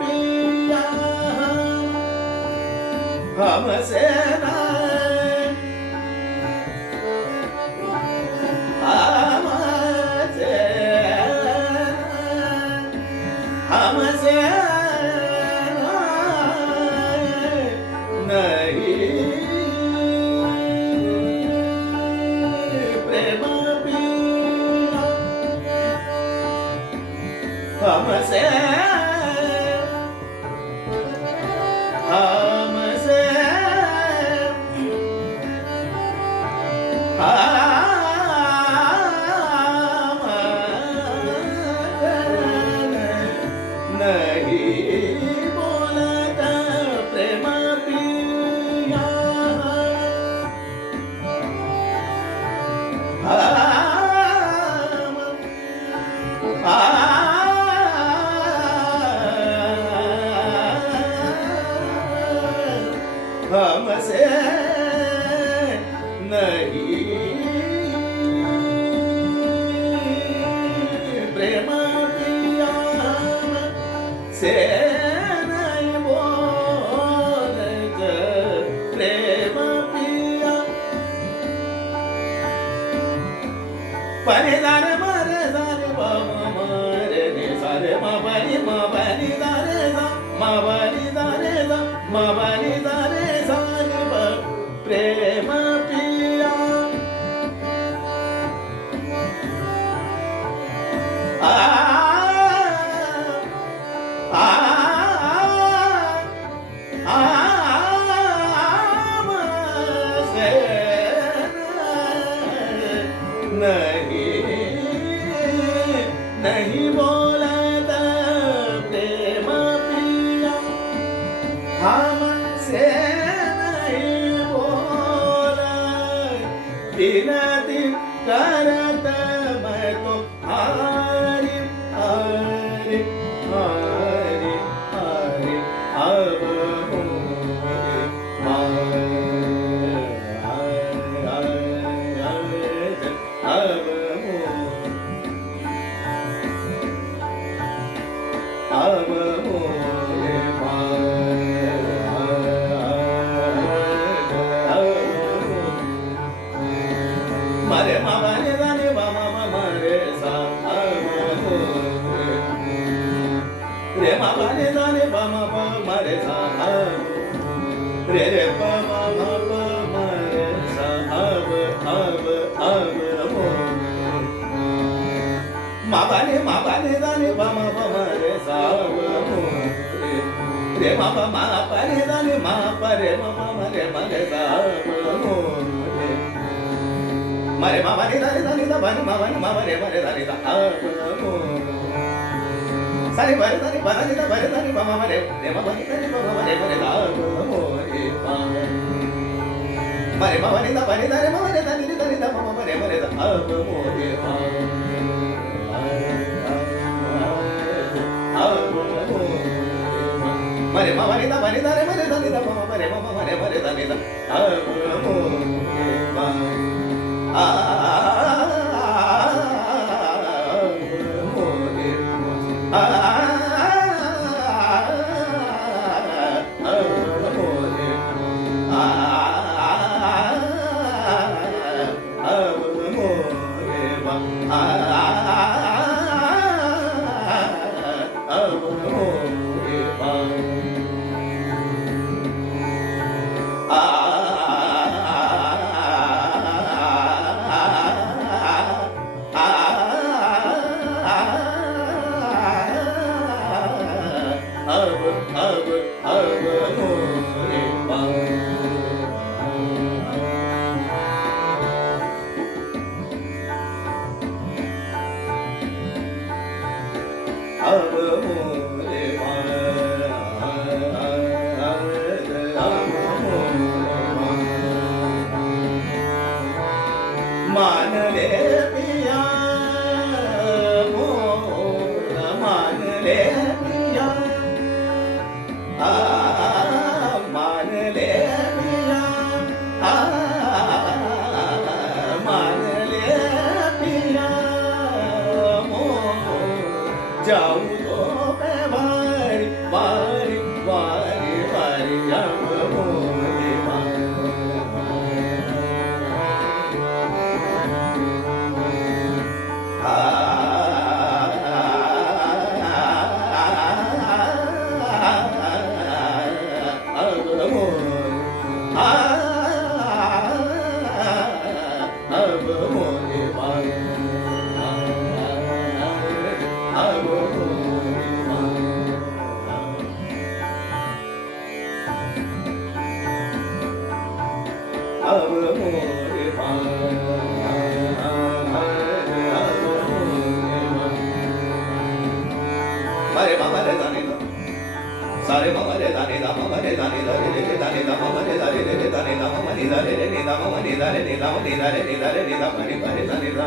पिया हमसे ना हमसे नहीं प्रेम पिया हमसे हमसे नहीं बोलता प्रेम पिया हमसे नहीं प्रेम पिया से नहीं बोलत प्रेम पिया परिदार मरे सारे मरे ने सारे मबनी दारे सा मबनी दारे सा मबनी दारे सारे प्रेम पिया नहीं बोलता प्रेम पिया हमसे नहीं बोला दिन दिन करत मैं तो हारी हारी हारी हारी अब मरे मामा ने जाने मामा मरे सा रे मामा ने जाने मामा मरे सा रे रे मामा मरे सा अब मामा ने जाने मामा मरे सा रे मामा ने जाने मामा रे मामा मरे सा मरे मामा रे दारे दारे दा बनी मामा ने मामा रे मरे दारे दा सारे बरे दारे बरे दा बरे दारे मामा मरे रे मामा ने दारे मामा मरे मरे दा मोरे पा मरे मामा ने दा बरे दारे मामा रे दारे दा मामा मरे मरे दा मोरे पा मरे मामा ने दा बरे दारे मरे दारे दा मामा मरे मरे दारे दा मोरे पा मान ले पिया मोरा मान ले पिया मान ले अब मोरे मरे मरे दाने दा सारे मरे दाने दा मरे दाने दा रे रे दाने दा मरे दाने रे दाने दा मरे दाने रे दा मरे दाने रे दा मरे दाने रे दा रे दा मरे मरे दाने दा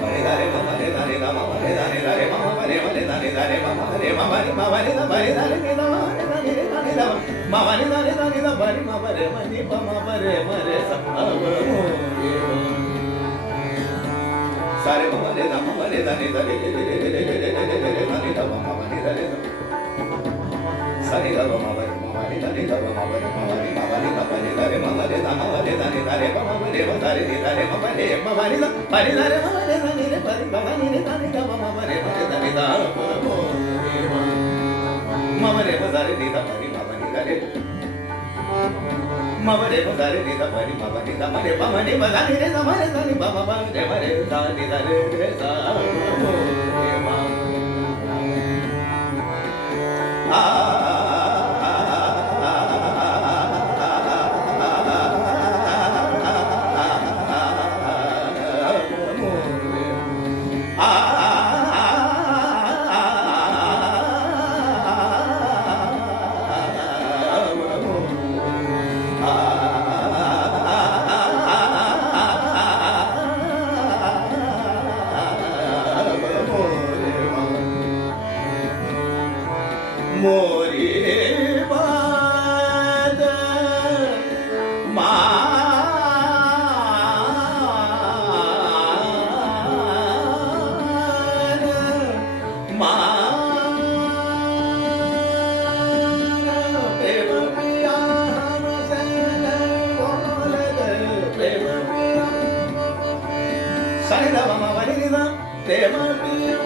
मरे दाने मरे दाने दा मरे दाने दा रे मरे मरे दाने दा रे मरे मरे मरे दा मरे दाने रे दा मरे दाने रे दाने दा मरे दाने दाने दा मरे मरे मरे मरे मरे सब सारे मरे दा मरे दाने दा रे रे रे रे रे रे दाने दा मरे दा रे सारे गा मा रे दा रे दा मा रे दा रे दा रे मा रे दा रे दा रे दा रे मा रे दा रे दा रे मा रे दा रे दा रे मा रे दा रे रे रे गा नी रे दा रे दा मा रे दा रे दा मा रे दा रे दा रे मा रे दा रे मा रे दा रे दा रे मा रे दा मा रे मा रे दा रे दा मा रे दा रे मा रे मा रे दा रे दा रे दा मोरी बात मान प्रेम पिया हमसे बोलत प्रेम पिया सरे दा मा रे दा प्रेम पिया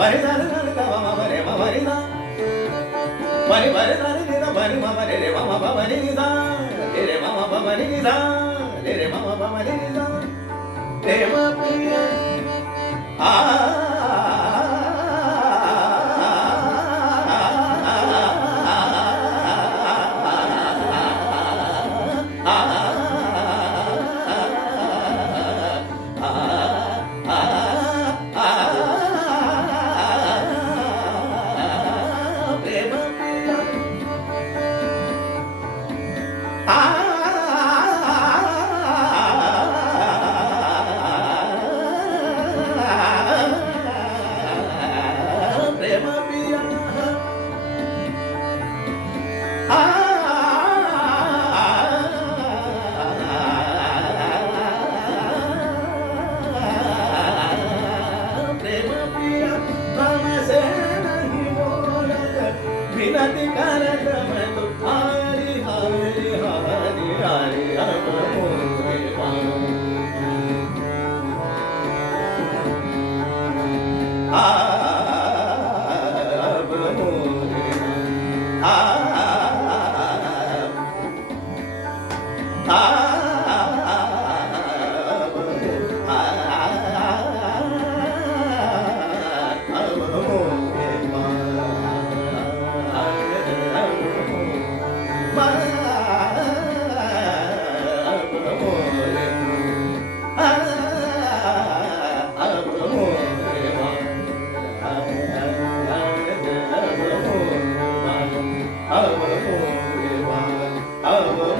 मरे दा दा मा रे दा मरे मरे दाने रे दा मरे मा रे रे मा रे दा रे रे मा रे दा रे रे मा रे दा प्रेम पिया आ विनती करत मैं तो हरि हरि हरि हरि अब मोरे अब मोरे अब